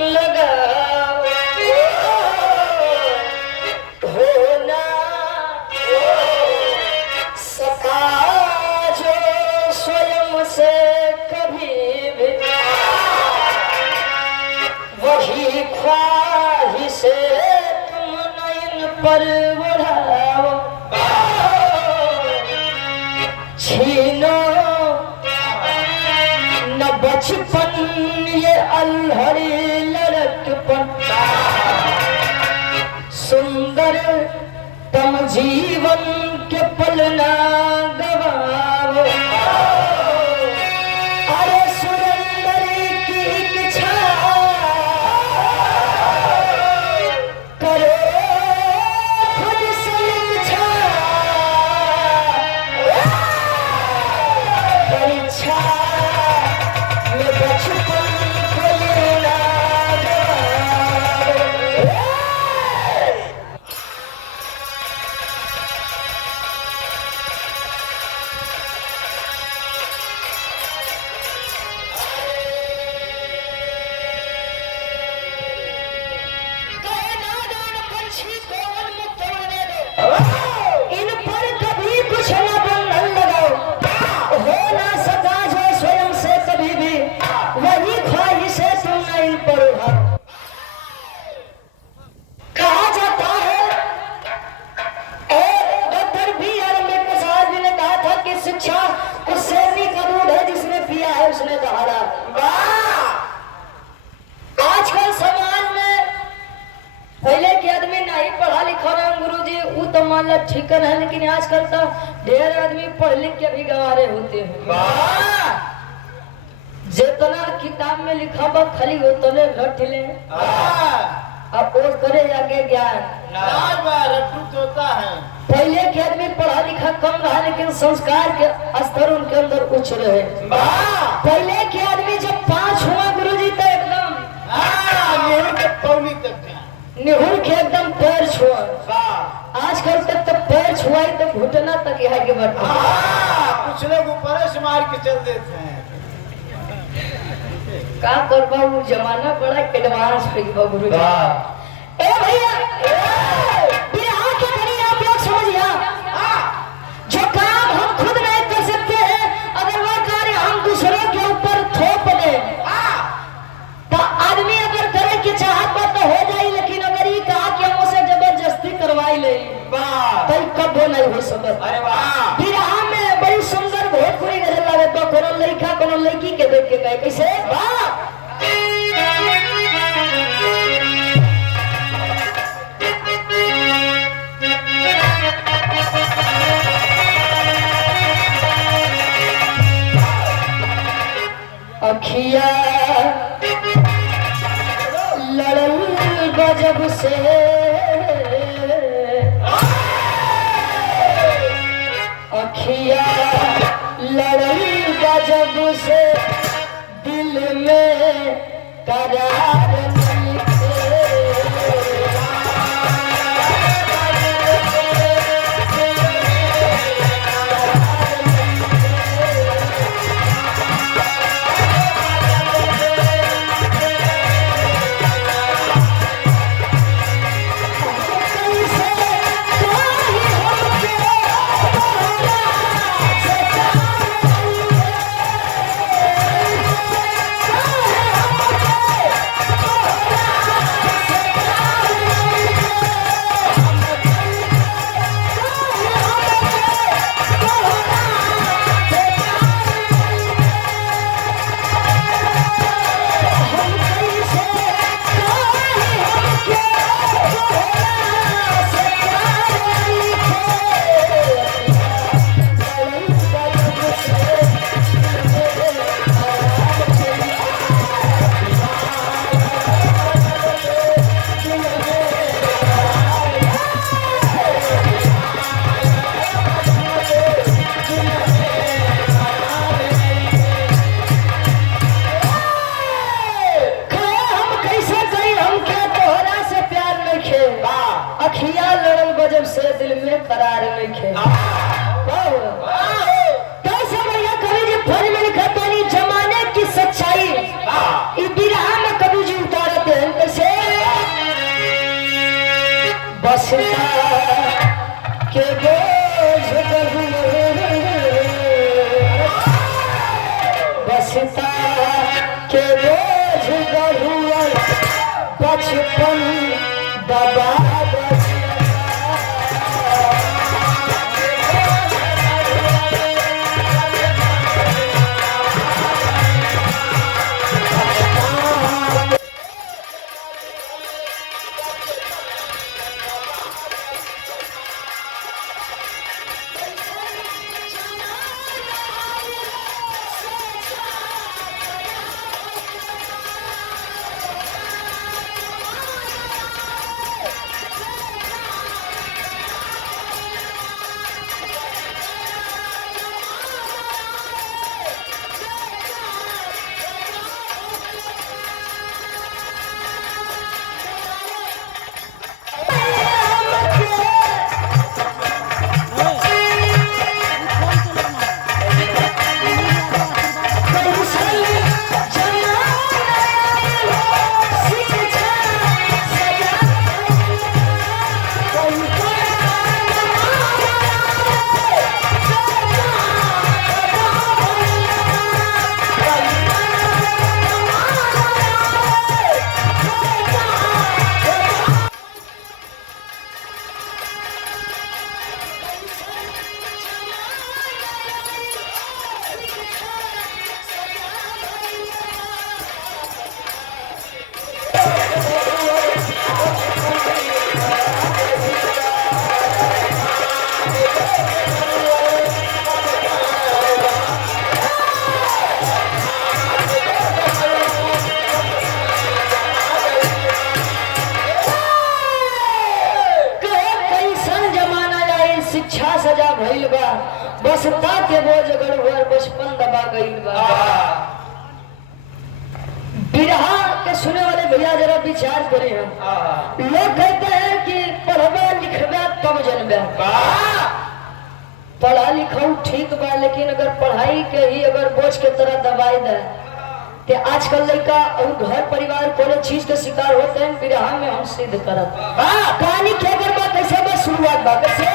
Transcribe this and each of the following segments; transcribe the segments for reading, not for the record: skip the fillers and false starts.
लगाओ होना सका जो स्वयं से कभी भी वही ख्वाहिश तुम नयन पर बढ़ाओ छीनो न बचपन ये अल्हड़ी लड़कपन सुंदर तम जीवन के पलना गवाओ अरे सुंदरी की इच्छा करो खुद से इच्छा परीक्षा में बचपन को लेना गवाओ इन पर कभी कुछ न बंधन लगाओ हो ना सका जो स्वयं से कभी भी वही ख्वाहिश है तुम न इन पर उठाओ कहा जाता है डॉक्टर बी आर अम्बेडकर जी ने कहा था कि शिक्षा उस शेरनी का दूध है जिसने पिया है उसने दहाड़ा आजकल समाज में पहले के आदमी नहीं पढ़ा लिखा रहा गुरु जी वो तो मान लो ठीक है लेकिन आजकल तो ढेर आदमी पढ़ लिख के भी गंवारे होते हैं जितना किताब में लिखा बा खाली उतने रट ले अब और करे आगे ज्ञान होता है। पहले के आदमी पढ़ा लिखा कम रहा लेकिन संस्कार के स्तर उनके अंदर उच्च रहे पहले के आदमी जब 5 हुआ गुरु जी तो एकदम निहुर के एकदम पैर छुआ आजकल तक तो पैर छुआई तो घुटना तक यहाँ के बढ़ता कुछ लोग ऊपर से मार के चल देते हैं का करबा वो जमाना बड़ा एडवांस हो गया गुरु जी ए भैया बिहार के करीब आप लोग समझिए जो काम हम खुद नहीं कर सकते हैं अगर वह कार्य हम दूसरों के ऊपर थोप दें तो आदमी अगर करे की चाहत पर तो हो जाए लेकिन अगर ये कहा कि हम उसे जबरदस्ती करवाई ले तो कब नहीं हो सकता अरे वाह बिहार में बड़ी सुंदर भोजपुरी गजल लागे तो कोनो लड़का कोनो लड़की के देख के कहे कैसे वाह अखिया लड़ल गजब से अखिया लड़ल गजब से दिल में करार नहीं थे। अखिया लड़ल गजब से दिल में करार नहीं कैसे भैया कवि जी फल में लिखा तो जमाने की सच्चाई इस बिरहा में कवि जी उतारते बसता के बोझ बसता के बोझ गहुअर बचपन दबा शिक्षा सजा भइल बा बसता के बोझ गढ़ुअर बचपन दबा गइल बा। बिरहा के सुने वाले भैया जरा विचार करे हैं। लोग कहते हैं कि पढ़बे लिखबे तब जनबे। पढ़ा लिखा ठीक बा लेकिन अगर पढ़ाई के ही अगर बोझ के तरह दबाई दे ते आजकल लड़का और घर परिवार कोनो चीज के शिकार होते हैं। बिरहा में हम सिद्ध करत कहानी क्या करबा कैसे बस शुरुआत बा कैसे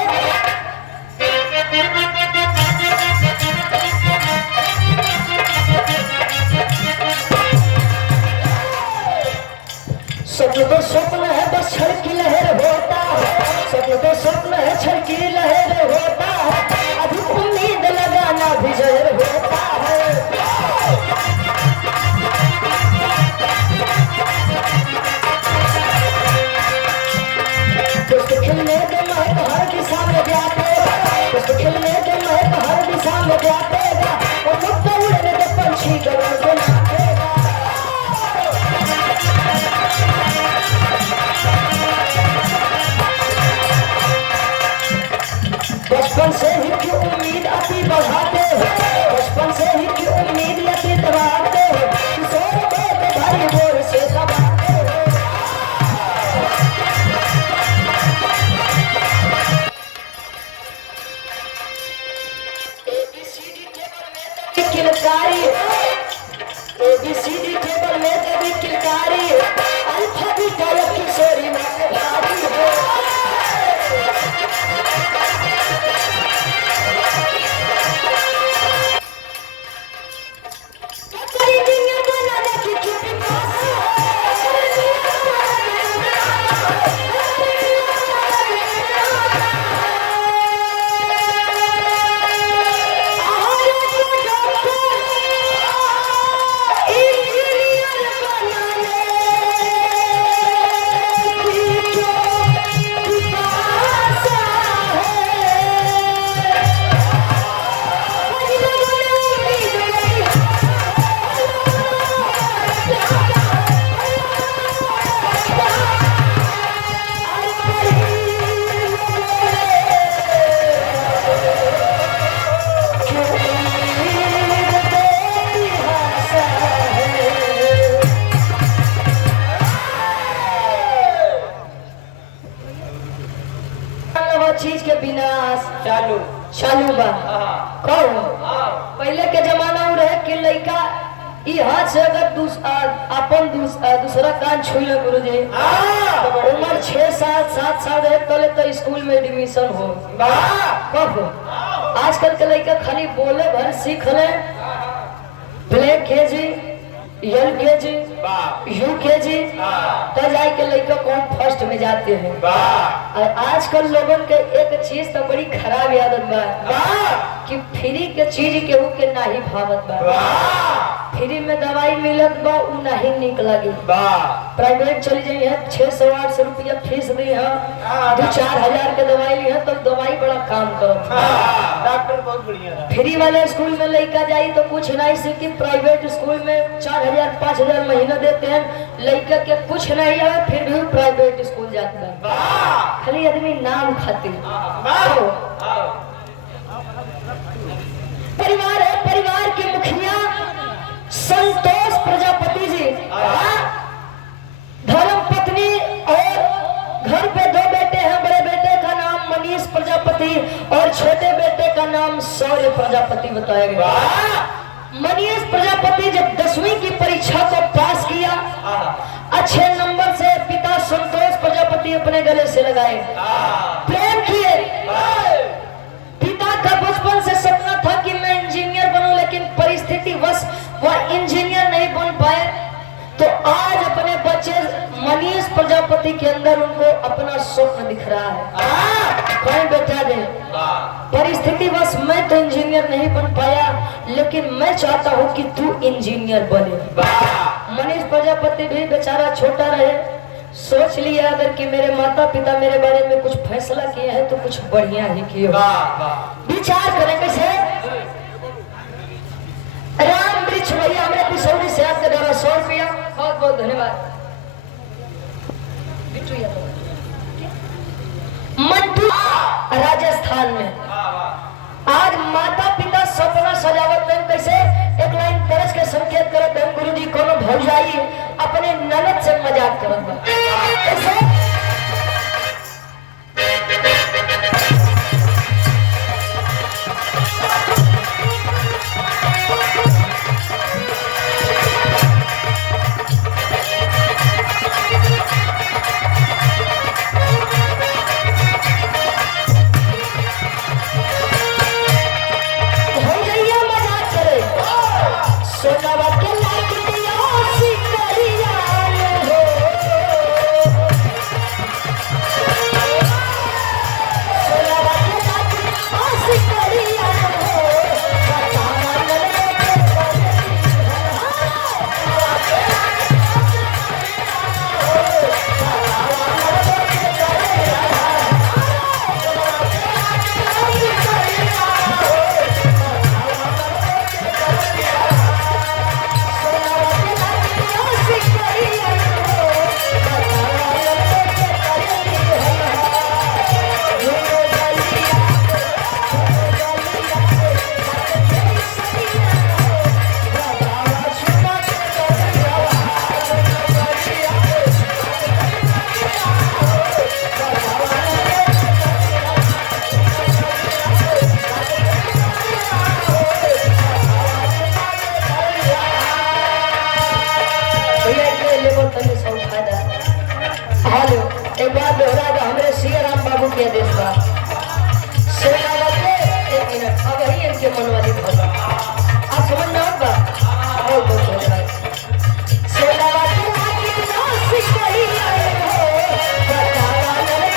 स्वप्न तो स्वप्न है बस छड़ की लहर होता है। स्वप्न तो स्वप्न है छड़ की लहर होता है। अभी उम्मीद लगाना भी जहर होता है। दोस्त खिलने के महक हर दिशा में जाते। दोस्त खिलने के महक हर दिशा में जाते। और मुक्त उड़ने के पंछी गगन को नाचेगा। बचपन से ही की उम्मीद अति बढ़ाते हो। बचपन से ही की उम्मीद अति दबाते हो। किशोर को भारी जोर से दबाते हो। ABCD टेबल में किलकारी ABCD टेबल में कभी किलकारी अल्फाबेट अलग किशोरी में भारी हो। चीज के विनाश चालू बा। कौन पहले के जमाना में रहे कि लड़का हाथ से अगर दूसरा कान छुई ले गुरुजी तो उम्र 6-7 साल है तो स्कूल में एडमिशन हो कब हो? आजकल के लड़का खाली बोले भर सीख ले प्ले केजी LKG UKG तो जाए के लड़का कौन फर्स्ट में जाते हैं। और आजकल लोगों के एक चीज तो बड़ी खराब आदत बा कि फ्री के चीज केहू के नाही भावत बा। फ्री में दवाई मिलत बा उ नहीं निक लगी। प्राइवेट चली जाइए 600-800 रुपया फीस दी है 2-4 हजार के दवाई ली है तो दवाई बड़ा काम करत डॉक्टर बहुत बढ़िया। फ्री वाले स्कूल में लड़का जाई तो कुछ नहीं सीखी। प्राइवेट स्कूल में 4,000-5,000 महीना देते हैं लड़का के कुछ नहीं है फिर भी प्राइवेट स्कूल जाता है खाली आदमी नाम खातिर। परिवार है, परिवार के मुखिया संतोष प्रजापति जी धर्म पत्नी और घर पे 2 बेटे हैं। बड़े बेटे का नाम मनीष प्रजापति और छोटे बेटे का नाम शौर्य प्रजापति बताया गया। मनीष प्रजापति जब 10वीं की परीक्षा को पास किया अच्छे नंबर से पिता संतोष प्रजापति अपने गले से लगाए प्रेम किए। पिता का बचपन से सपना था कि मैं इंजीनियर बनूं लेकिन परिस्थिति वश वह इंजीनियर नहीं बन पाए। तो आज अपने बच्चे मनीष प्रजापति के अंदर उनको अपना स्वप्न दिख रहा है। कौन बेटा दे परिस्थिति बस मैं तो इंजीनियर नहीं बन पाया लेकिन मैं चाहता हूँ कि तू इंजीनियर बने। मनीष प्रजापति भी बेचारा छोटा रहे सोच लिया अगर कि मेरे माता पिता मेरे बारे में कुछ फैसला किए हैं तो कुछ बढ़िया ही किए। विचार करें कैसे राम वृक्ष भैया हमारे पिसौरी से आपके द्वारा 100 रुपया बहुत बहुत धन्यवाद। मंटू राजस्थान में आज माता पिता सपना सजावट में कैसे एक लाइन तरस के संकेत करत हैं गुरु जी कोनो भौजाई अपने ननद से मजाक करत बा कैसे एक बात दोहरा दो हमरे सियाराम बाबू के आदेश बा सेना लगे 1 मिनट अब ही इनके मन वाली भाषा आप समझ में आत बा बहुत बहुत धन्यवाद। सेना लगे आके नासिक कही आए हो बतावा लगे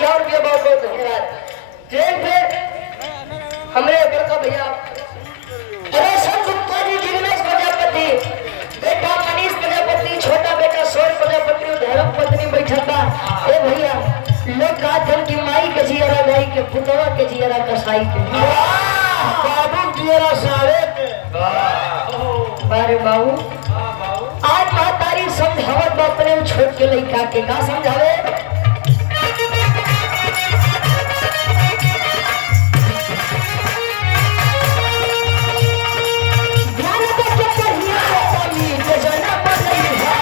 ₹51 बहुत बहुत धन्यवाद। ट्रेन पे हमारे बड़का भैया रोशन गुप्ता जी, जिग्नेश प्रजापति, बेटा मनीष प्रजापति, छोटा बेटा सौर प्रजापति, धर्म पत्नी बैठल बा। ए भैया लोग कहते कि माई के जियरा गाई के, पुतवा के जियरा कसाई के, बाबू जियरा सारे के। बारे बाबू आज महतारी समझावत बा अपने छोट के लइका के, का समझावे? ध्यान दे के पढ़िया तमी के जना बनई है।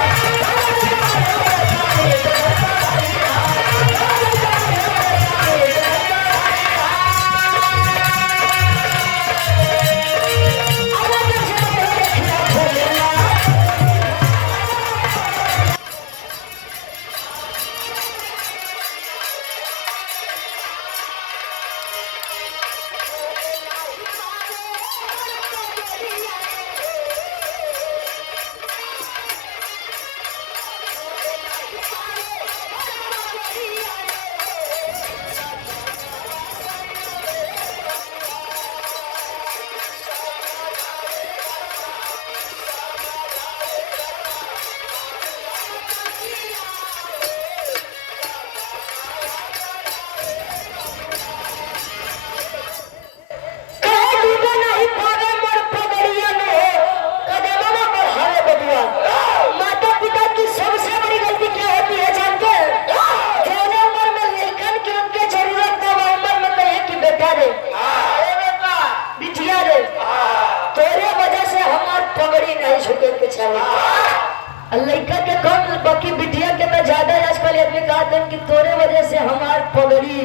लड़का के कम बाकी बिटिया के तो ज्यादा आजकल आदमी कहते हैं कि तोरे वजह से हमार पगड़ी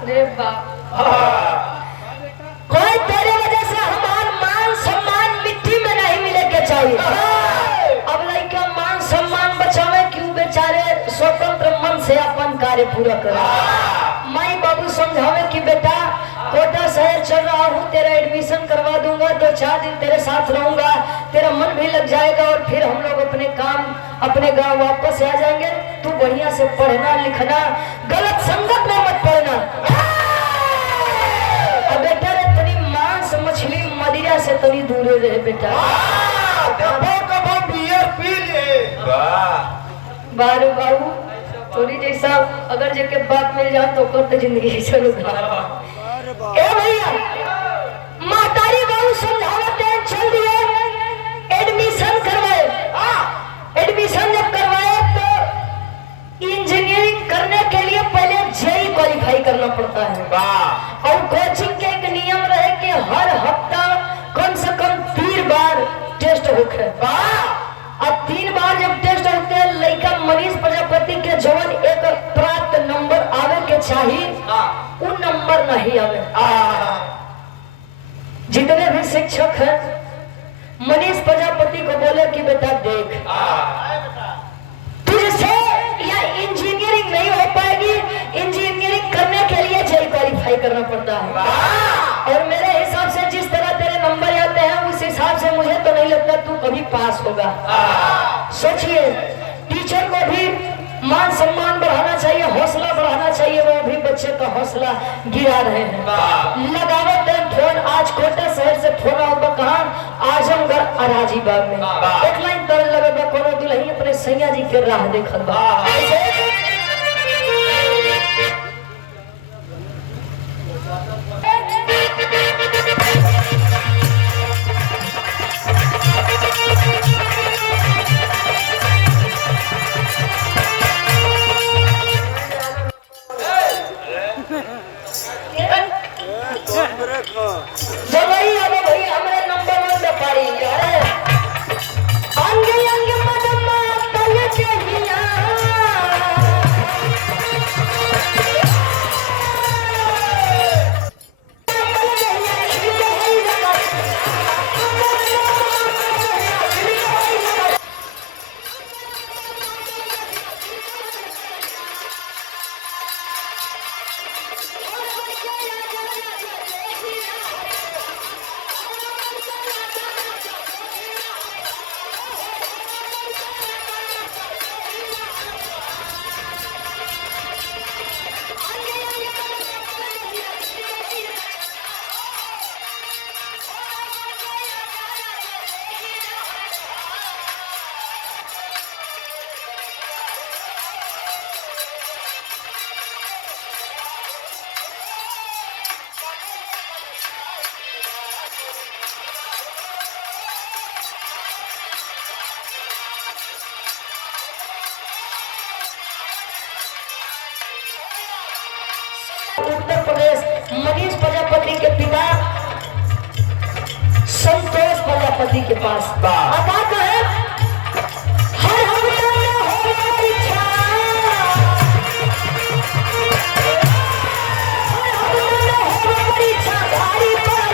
अरे कोई तेरे वजह से हमार मान सम्मान मिट्टी में नहीं मिले के चाहिए। अब लड़का मान सम्मान बचावे क्यों, बेचारे स्वतंत्र मन से अपन कार्य पूरा करे। माई बाबू समझावे कि बेटा कोटा शहर चल रहा हूँ, तेरा एडमिशन करवा दूंगा, 2-4 दिन तेरे साथ रहूंगा, तेरा मन भी लग जाएगा और फिर हम लोग अपने काम अपने गांव वापस आ जाएंगे। तू बढ़िया से पढ़ना लिखना, गलत संगत में मत पढ़ना। और बेटा रे तनी मांस मछली मदिरा से तनी दूर रहे बेटा। बारू बाबू थोड़ी जैसा अगर जेके बात मिल जाए तो कर जिंदगी चलो। ए भैया महतारी बाबू समझावत है, चल दिए एडमिशन करवाए। एडमिशन जब करवाए तो इंजीनियरिंग करने के लिए पहले जेई क्वालिफाई करना पड़ता है और कोचिंग के एक नियम रहे कि हर हफ्ता कम से कम 3 बार टेस्ट होखे। अब 3 बार जब टेस्ट होते हैं, लड़का मनीष प्रजापति के जवन एक प्राप्त नंबर आवे के चाहिए, वो नंबर नहीं आवे। जितने भी शिक्षक हैं मनीष प्रजापति को बोले कि बेटा देख, तुझसे या इंजीनियरिंग नहीं हो पाएगी, इंजीनियरिंग करने के लिए जेई क्वालिफाई करना पड़ता है। और मेरे हिसाब से जिस तरह तेरे नंबर आते हैं उस हिसाब से मुझे तो नहीं लगता तू कभी पास होगा। सोचिए, टीचर को भी मान सम्मान बढ़ाना चाहिए, हौसला बढ़ाना चाहिए, वो भी बच्चे का हौसला गिरा रहे हैं। लगावत है फोन, आज कोटा शहर से फोन आऊगा, कहाँ? आजमगढ़ अराजीबाग में। एक लाइन तरह लगे कोनो दुल्हन अपने सैया जी के राह देखत बा। अंगे अंगे मदमा तल चाहिए प्रजापति के पास। अब बात है हर हमने हो इच्छा, हर हमने हो इच्छा भारी पर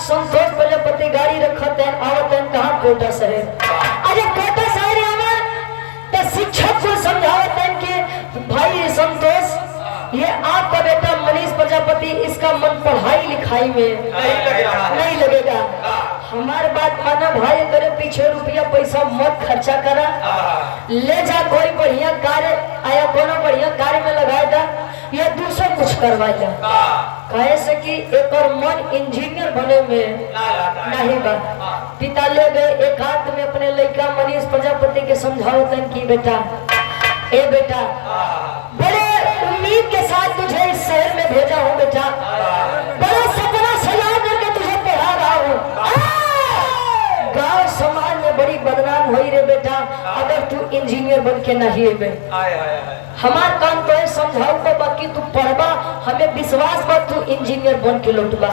संतोष प्रजापति गाड़ी रखते हैं आवत हैं कहाँ कोटा शहर। अरे कोटा शहर आवे तो शिक्षक को समझावते हैं कि भाई संतोष ये आपका बेटा मनीष प्रजापति इसका मन पढ़ाई लिखाई में नहीं लगेगा। हमारी बात माना भाई, तेरे पीछे रुपया पैसा मत खर्चा करा, ले जा कोई बढ़िया कार्य आया कोनो बढ़िया कार्य में लगाएगा या दूसरा कुछ करवाएगा। कहे से कि एक और मन इंजीनियर बने में नहीं बा। पिता ले गए एकांत में अपने लड़का मनीष प्रजापति के समझावते हैं कि बेटा ए बेटा बड़े उम्मीद के साथ तुझे इस शहर में भेजा हूँ बेटा, बड़ा सपना सजा करके तुझे पढ़ा रहा हूँ। गांव समाज में बड़ी बदनाम हुई रे बेटा अगर तू इंजीनियर बन के नहीं है। हमार काम तो है समझाऊ को बाकी तू पढ़बा, हमें विश्वास बा तू इंजीनियर बन के लौटबा।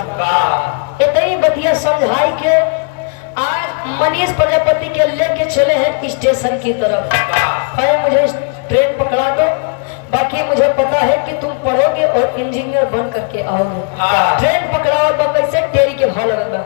इतनी बतिया समझाई के आज मनीष प्रजापति के लेके चले हैं स्टेशन की तरफ। भाई मुझे ट्रेन पकड़ा दो, बाकी मुझे पता है कि तुम पढ़ोगे और इंजीनियर बन करके आओगे। ट्रेन पकड़ाओ तो कैसे टेरी के भाव लगेगा।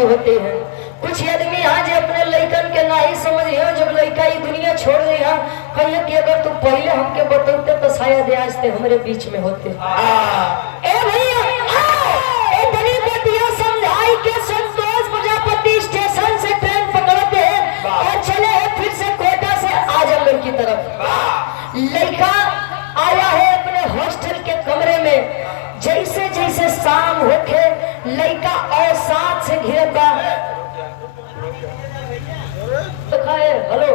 होते हैं कुछ आदमी आज अपने लड़कन के नहीं समझिए, जब लड़का ये दुनिया छोड़ दिया कहिए कि अगर तू पहले हमके बतौते तो शायद आज ते हमारे बीच में होते। ए भैया ए बड़ी बतिया समझाई के संतोष प्रजापति स्टेशन से ट्रेन पकड़ते हैं और चले हैं फिर से कोटा से आजमगढ़ की तरफ। लड़का आया है अपने हॉस्टल के कमरे में, जैसे जैसे शाम होके लड़का और साथ से घिरता हेलो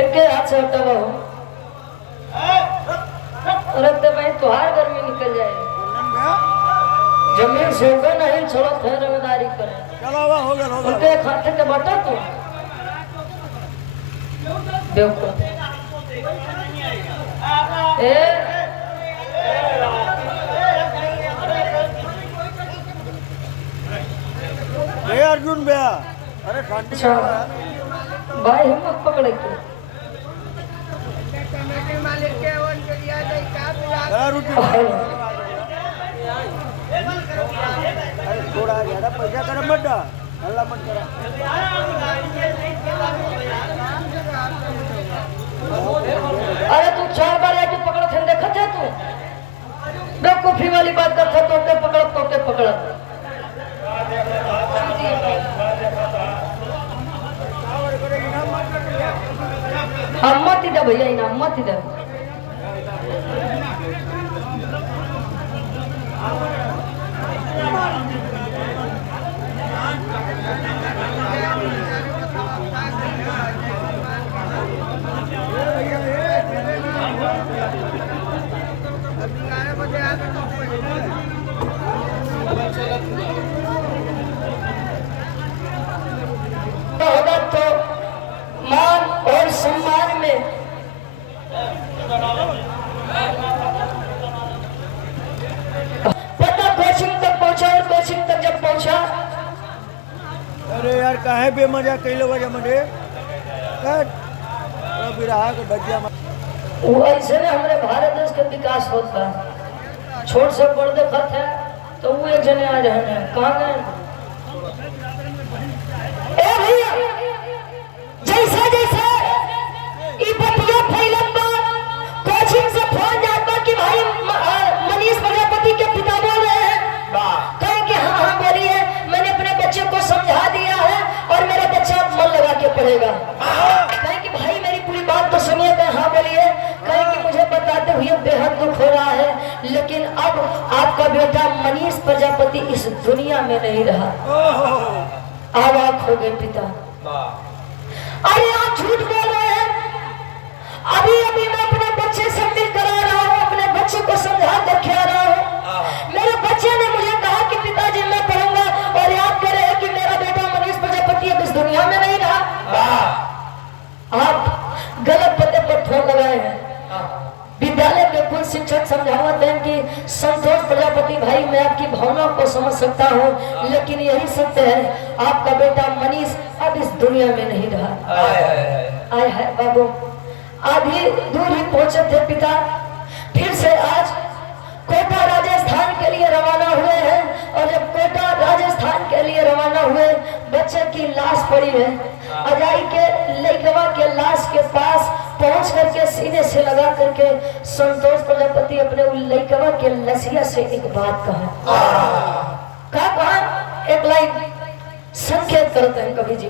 इनके हाथ से हटा हो रखते भाई तुहार गर्मी निकल जाएगी। जमीन से होगा नहीं छोड़ो थे रंगदारी करें उनके खाते के बटा तो बेवकूफ अर्जुन भैया अरे अच्छा भाई हिम्मत पकड़े के थोड़ा ज्यादा पैसा कर मत हल्ला मत करा। अरे तू 4 बार आके पकड़ थे देखा था तू बेवकूफी वाली बात करता तो पकड़ हम दे भैया इनाम मत दे। होगा तो मान और सम्मान में पता कोचिंग तक पहुंचा और कोचिंग तक जब पहुंचा, अरे यार काहे बेमजा कैलो वजह मडे बिरहा के डजिया वो ऐसे ने हमारे भारत देश के विकास होता है। छोट से बड़ देखत है तो वो एक जने आ रहे हैं कहाँ गए? ए भैया जैसे जैसे ई बतिया फैलन बा, कोचिंग से फोन जाता कि भाई मनीष प्रजापति के पिता बोल रहे हैं। कहे कि हाँ हाँ बोलिए, मैंने अपने बच्चे को समझा दिया है और मेरा बच्चा मन लगा के पढ़ेगा। कहे कि भाई मेरी पूरी बात तो सुनिए। कहे हाँ बोलिए। कहे कि मुझे बताते हुए बेहद दुख हो रहा है, लेकिन अब आपका बेटा मनीष प्रजापति इस दुनिया में नहीं रहा। आवाक हो गए पिता। अरे आप झूठ बोल रहे हैं, अभी अभी मैं अपने बच्चे से मिल कर आ रहा हूँ, अपने बच्चे को समझा कर के आ रहा हूँ। मेरे बच्चे ने मुझे कहा कि पिताजी मैं पढ़ूंगा, और याद करे कि मेरा बेटा मनीष प्रजापति अब इस दुनिया में नहीं रहा। आप गलत पते पर फोन लगाए हैं। विद्यालय के कुल शिक्षक समझावत हैं कि संतोष प्रजापति भाई मैं आपकी भावना को समझ सकता हूँ, लेकिन यही सत्य है आपका बेटा मनीष अब इस दुनिया में नहीं रहा। आए है बाबू, आधी दूर ही पहुंचे थे पिता, फिर से आज कोटा राजस्थान के लिए रवाना हुए हैं। और जब कोटा राजस्थान के लिए रवाना हुए, बच्चे की लाश पड़ी है। अजाई के लइकवा के लाश के पास पहुंच करके सीने से लगा करके संतोष प्रजापति अपने लइकवा के लसिया से एक बात कहा, एक लाइन संकेत करते हैं कवि जी।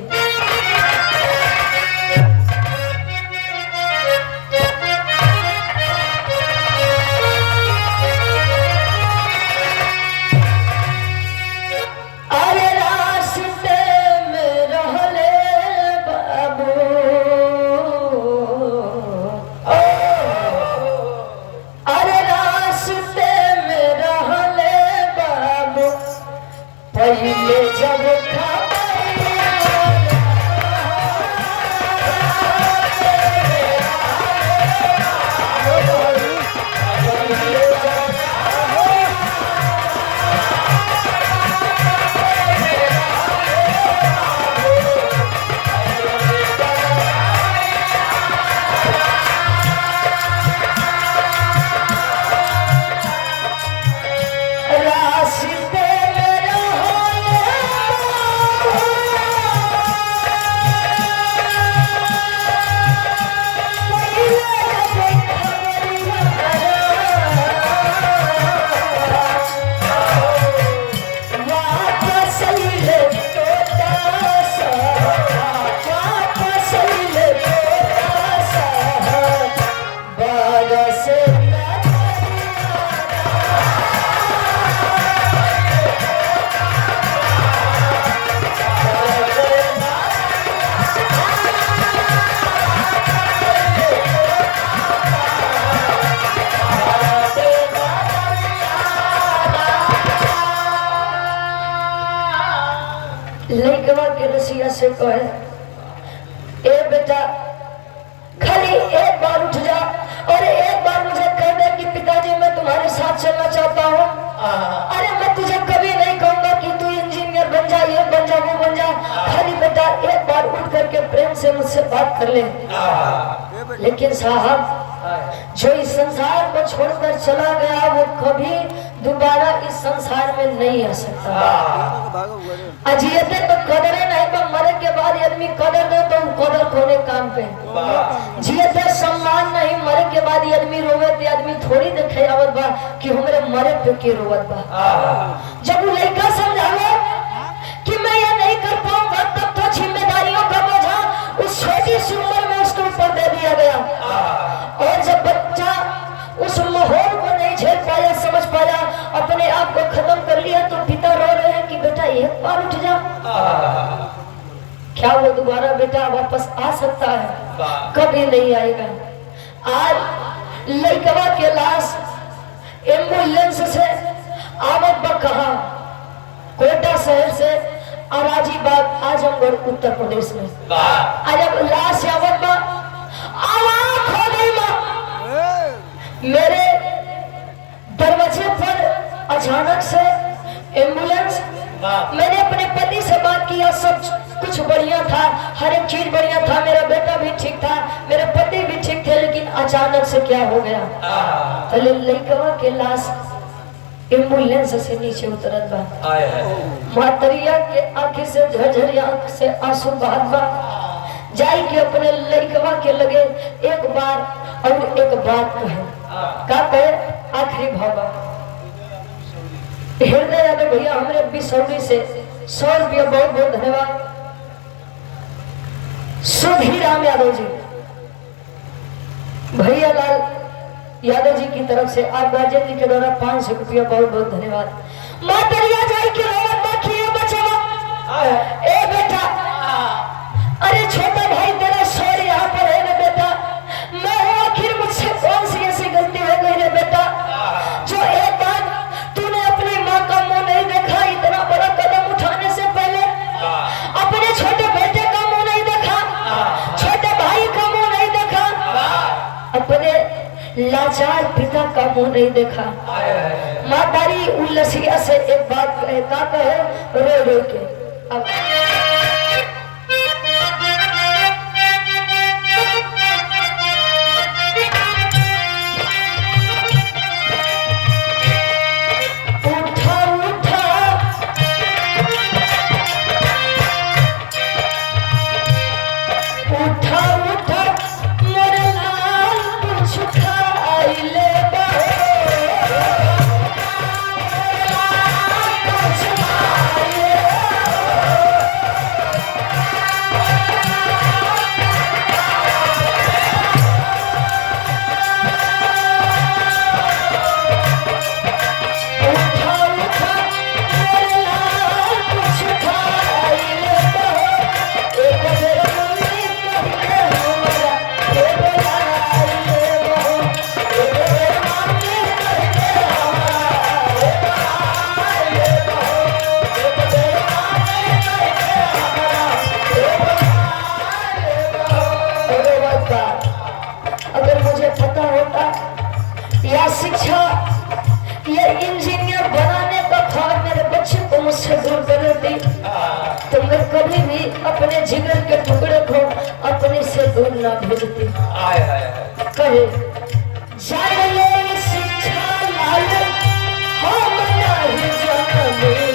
लइकवा के रसिया से कहे, ए बेटा खाली एक बार उठ जा और एक बार मुझे कह दे कि पिताजी मैं तुम्हारे साथ चलना चाहता हूँ। अरे मैं तुझे कभी नहीं कहूंगा कि तू इंजीनियर बन जा, ये बन जा, वो बन जा। खाली बेटा एक बार उठ करके प्रेम से मुझसे बात कर ले। लेकिन साहब जो इस संसार को छोड़कर चला गया वो कभी दोबारा इस संसार में नहीं आ सकता। अजियते तो कदर नहीं, पर मरे के बाद आदमी कदर दे तो कदर खोने काम पे। जियते सम्मान नहीं, मरे के बाद आदमी रोवे तो आदमी थोड़ी देखे आवत बा कि हमारे मरे पे के रोवत बा। जब वो लड़का समझावे कि मैं ये नहीं कर पाऊंगा, तब तो जिम्मेदारियों का बोझा उस छोटी सी उम्र में उसके ऊपर दे दिया गया। और जब बच्चा उस माहौल को नहीं झेल पाया, समझ पाया, अपने आप को खत्म कर लिया, तो पिता रो रहे हैं कि बेटा एक बार उठ जा। क्या वो दोबारा बेटा वापस आ सकता है? कभी नहीं आएगा। आज लड़कवा के लाश एम्बुलेंस से आवत बा कहा, कोटा शहर से अराजीबाग आजमगढ़ उत्तर प्रदेश में। आज अब लाश आवत बा, आवाज हो गई मां। मेरे दरवाजे पर अचानक से एम्बुलेंस। मैंने अपने पति से बात किया, सब कुछ बढ़िया था, हर एक चीज बढ़िया था, मेरा बेटा भी ठीक था, मेरे पति भी ठीक थे, लेकिन अचानक से क्या हो गया? तो लड़कवा के लाश एम्बुलेंस से नीचे उतरत बा। मातरिया के आंखें से झरझरिया आंख से आंसू बहत बा। जाई के अपने लड़कवा के लगे एक बार और एक बात कहे। का कहे? आखिरी भावा, हृदय यादव भैया हमरे बिसौरी से 100 रुपया बहुत बहुत धन्यवाद। सुधीर राम यादव जी, भैया लाल यादव जी की तरफ से आप गार्जियन जी के द्वारा 500 रुपया बहुत बहुत धन्यवाद। मातरिया जाई के रोवत देखिए बचवा, ए बेटा, अरे छोटा भाई तेरा शोर यहाँ पर है ना बेटा, मैं आखिर मुझसे कौन सी ऐसी गलती हो गई रे बेटा, जो एक बार तूने अपनी माँ का मुंह नहीं देखा, इतना बड़ा कदम उठाने से पहले अपने छोटे बेटे का मुंह नहीं देखा, छोटे भाई का मुंह नहीं देखा, अपने लाचार पिता का मुंह नहीं देखा। मातारी उल्लसिया से एक बात कहे, का कहे? रो रो के। अब शिक्षा या इंजीनियर बनाने का ख्वाब मेरे बच्चे को मुझसे दूर कर देती, तो मैं कभी भी अपने जिगर के टुकड़े को अपने से दूर ना भेजती। कहे जाए ले शिक्षा लाए हम नहीं जाने,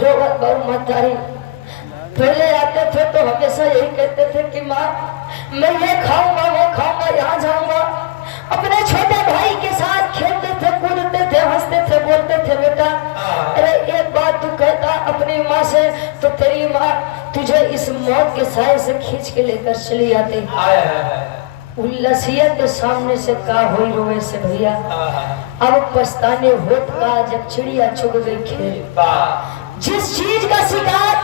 रोवत बहुत मतारी पहले आते थे तो हमेशा यही कहते थे कि माँ मैं ये खाऊंगा वो खाऊंगा यहाँ जाऊंगा। अपने छोटे भाई के साथ खेलते थे कूदते थे हंसते थे बोलते थे बेटा अरे एक बात तू कहता अपनी माँ से तो तेरी माँ तुझे इस मौत के साए से खींच के लेकर चली आती। उल्लसिया के सामने से का होई रोए से भैया अब पछताने होत का जब चिड़िया चुग गई खेल। जिस चीज का शिकार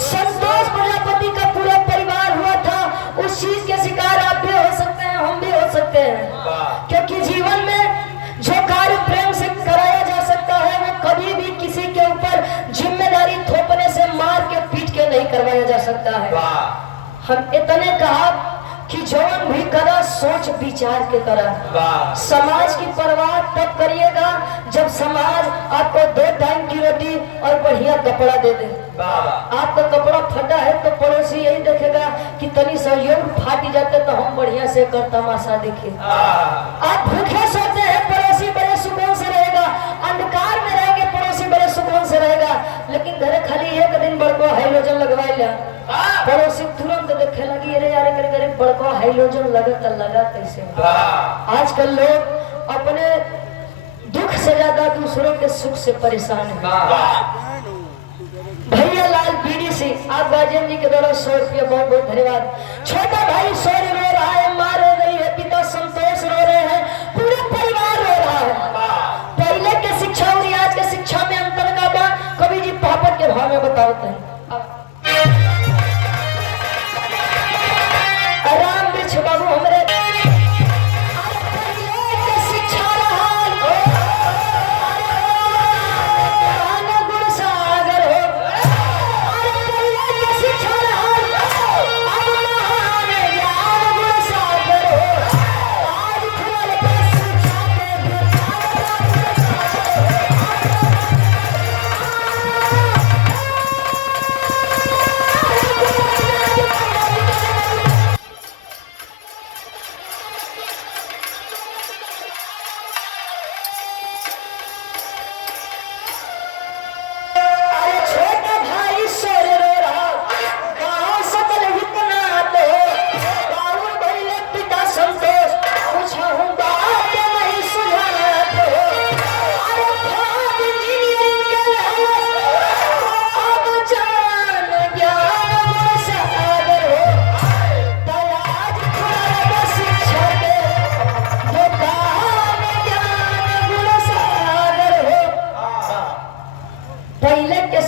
संतोष प्रजापति का पूरा परिवार हुआ था उस चीज के शिकार आप भी हो सकते हैं हम भी हो सकते हैं। क्योंकि जीवन में जो कार्य प्रेम से कराया जा सकता है वो कभी भी किसी के ऊपर जिम्मेदारी थोपने से मार के पीट के नहीं करवाया जा सकता है। हम इतने कहा कि जौन भी करा सोच विचार के करा। समाज की परवाह तब करिएगा जब समाज आपको 2 टाइम की रोटी और बढ़िया कपड़ा दे दे। आपका कपड़ा फटा है तो पड़ोसी यही देखेगा कि तनी सहयोग फाटी जाते तो हम बढ़िया से कर तमाशा देखे। आप भूखे सोते हैं पड़ोसी बड़े सुकून से रहेगा, अंधकार में रहेंगे पड़ोसी बड़े सुकून से रहेगा। लेकिन घरे खाली एक दिन बड़को हाइलोजन लगवाई लिया पड़ोसी तुरंत देखे लगी अरे यार करे बड़को हाइलोजन लगा कैसे। आजकल लोग अपने दुख से ज्यादा दूसरों के सुख से परेशान है। भैया लाल बीडी सिंह आप गार्जियन जी के द्वारा 100 रुपया बहुत बहुत धन्यवाद। छोटा भाई सौर्य रो रहा है, माँ रो रही है, पिता संतोष रो रहे हैं, पूरा परिवार रो रहा है। पहले के शिक्षा और आज के शिक्षा में अंतर का बा कवि जी पापड़ के भाव में बताते हैं। राम वृक्ष बाबू हमरे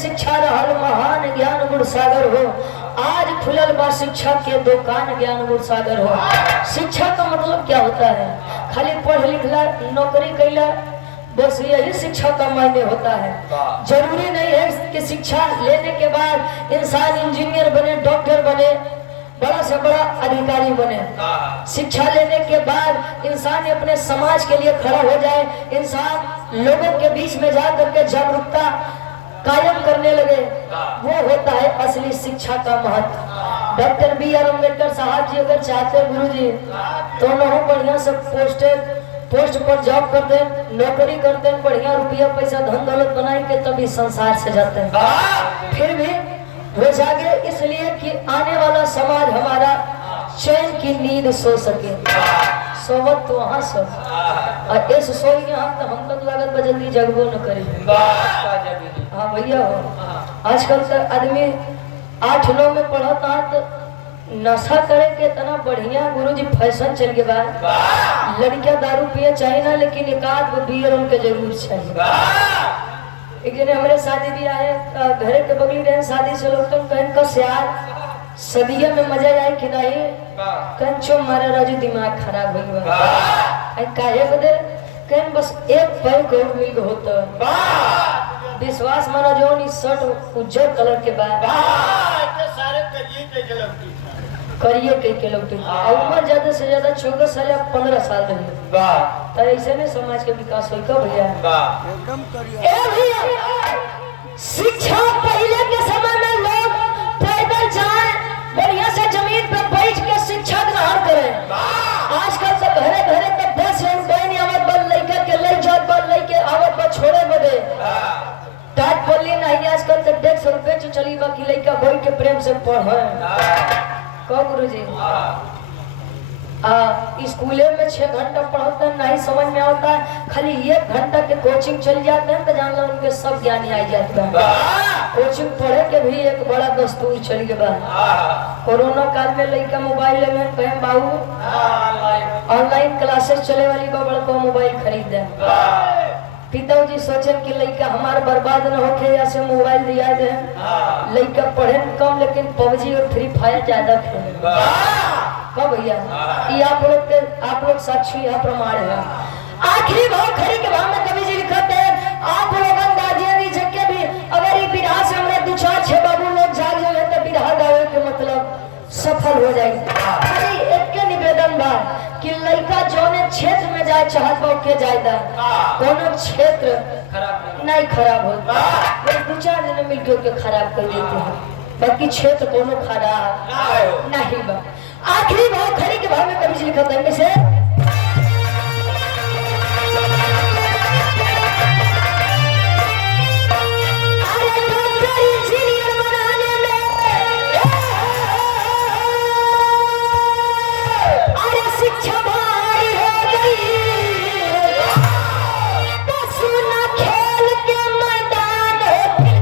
शिक्षा रहल महान ज्ञान गुण सागर हो। आज खुलल बा शिक्षा के दुकान ज्ञान गुण सागर हो। शिक्षा का मतलब क्या होता है? खाली पढ़ लिखला नौकरी कैला बस यही शिक्षा का मायने होता है। जरूरी नहीं है कि शिक्षा लेने के बाद इंसान इंजीनियर बने, डॉक्टर बने, बड़ा से बड़ा अधिकारी बने। शिक्षा लेने के बाद इंसान अपने समाज के लिए खड़ा हो जाए, इंसान लोगों के बीच में जा करके जागरूकता कायम करने लगे, वो होता है असली शिक्षा का महत्व। Doctor B.R. अम्बेडकर साहब जी अगर चाहते गुरु जी तो उन्होंने बढ़िया से पोस्ट पर जॉब करते, नौकरी करते, बढ़िया रुपया पैसा धन दौलत बनाए के तभी संसार से जाते हैं। फिर भी वो जागे इसलिए कि आने वाला समाज हमारा चैन की नींद सो सके। सोवत तो वहाँ सो और इस सोई यहाँ तो हम तक लागत जल्दी जगबो न करे। हाँ भैया हो आजकल तक आदमी 8-9 में पढ़ता है तो नशा करे के इतना बढ़िया गुरुजी फैशन चल के बाद लड़कियां दारू पिए चाहिए ना, लेकिन एकाध बियर उनके जरूर चाहिए। एक जने हमारे शादी भी आए, घरे के बगली रहे शादी से लोग तो कहन का यार सदिया में मजा आए कि नहीं, कहन चो मारा राजू दिमाग खराब हो गया काहे बदे, कहन बस एक पैक और मिल होता विश्वास माना जो नी शर्ट उज्जर कलर के बाद सारे करिए के लौटे उम्र ज्यादा से ज्यादा 14 साल या 15 साल रही तो ऐसे में समाज के विकास हो कब भैया। शिक्षा पहले के समय में लोग पैदल जाए, बढ़िया से जमीन पर बैठ के शिक्षा ग्रहण करें। आजकल तो घरे घरे तक 10 रुपये आवत बल लड़का के ले जात बल लेके आवत बल छोड़े बदे टाट बोली नहीं। आजकल तो डेस्क चली बा कि लड़का बैठ के प्रेम से पढ़े कहो गुरुजी स्कूले में 6 घंटा पढ़ाते हैं नहीं समझ में आता है, खाली 1 घंटा के कोचिंग चल जाते हैं तो जान लो उनके सब ज्ञान आ जाता है। कोचिंग पढ़े के भी एक बड़ा दस्तूर चल गया। कोरोना काल में लड़का मोबाइल में कहें बाबू ऑनलाइन क्लासेस चले वाली को बड़ा मोबाइल खरीद दे। पिताजी सोचे कि लड़का हमारा बर्बाद न होके या से मोबाइल दिया दे। लड़का पढ़े कम लेकिन पबजी और फ्री फायर ज्यादा खेले। कब भैया ये आप लोग साक्षी है प्रमाण है। आखिरी भाव खरी के भाव में कवि जी लिखते हैं आप लोग अंदाजिया झक्के भी अगर ये बिरहा से हमने 2-4-6 बाबू लोग जाग जाए तो बिरहा गावे के मतलब सफल हो जाएगी। खाली एक के निवेदन बा कि लड़का जौने क्षेत्र में जाए चाहत बा के जायदा कोनो क्षेत्र नहीं खराब होता। 2-4 दिन मिलकर के खराब कर देते हैं, बाकी क्षेत्र कोनो खराब नहीं बा। आखिरी भाव खरी के भाव में कवि जी लिखा है से शिक्षा भारी हो गई तो सुना खेल के मैदान हो गई।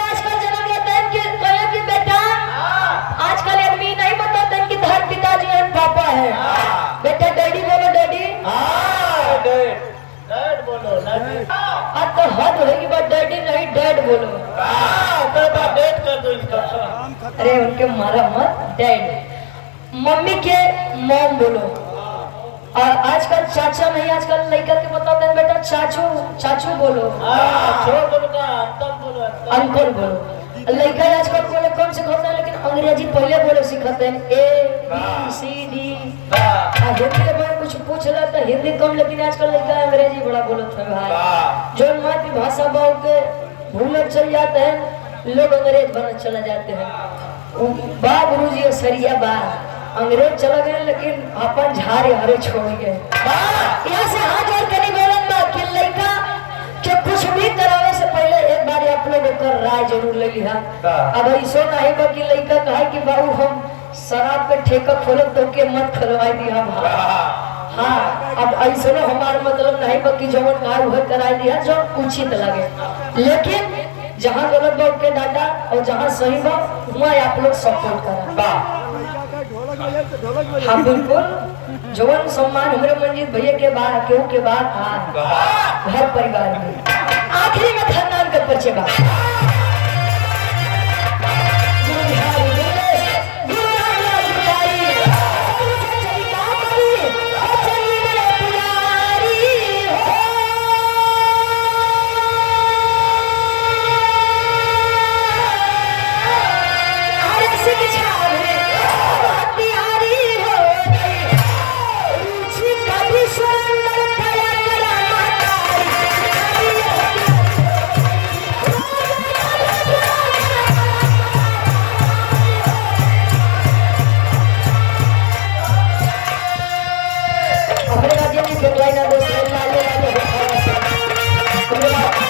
आजकल जन्म लेते हैं कि बेटा आजकल आदमी नहीं बताते हैं कि तुम्हारे पिताजी और पापा है। बेटा डैडी बोलो डैडी डैड बोलो अब तो हद होगी बट डैडी नहीं डैड बोलो। डेट कर दो इनका। अरे उनके मारा मत डैड। मम्मी के मॉम बोलो। और आजकल चाचा नहीं आजकल लड़का के बताते हैं बेटा चाचू चाचू बोलो। अंकल बोलो। लड़का आजकल बोले कौन सिखाते हैं लेकिन अंग्रेजी पहले बोले सिखाते हैं ABCD। हिंदी में कुछ पूछ रहा था हिंदी कम लेकिन आजकल लड़का अंग्रेजी बड़ा बोलते हैं भाई। जो मातृभाषा भाव के भूल चल जाते हैं लोग अंग्रेज बनने चले जाते हैं। बा गुरुजी सरिया बा अंग्रेज चला गए लेकिन अपन झारे हरे छोड़ गए। यहाँ से हाथ जोड़ के निवेदन बा कि लड़का के कुछ भी करावे से पहले एक बार आप लोग कर राय जरूर ले लिया। अब ऐसा नहीं बा कि लड़का कहे कि बाबू हम शराब पे ठेका खोलब तो के मत खोलवाई दिया। हाँ अब ऐसा हमारा मतलब नहीं बा कि जो कहा वह कराई दिया जो उचित लगे, लेकिन जहाँ गलत बा के डाटा और जहाँ सही बा वहाँ आप लोग सपोर्ट करा। हाँ बिल्कुल जवान सम्मान हमारे मंजीत भैया के बाद केहू के बाद घर परिवार में आखिरी में खानदान का परिचय बा।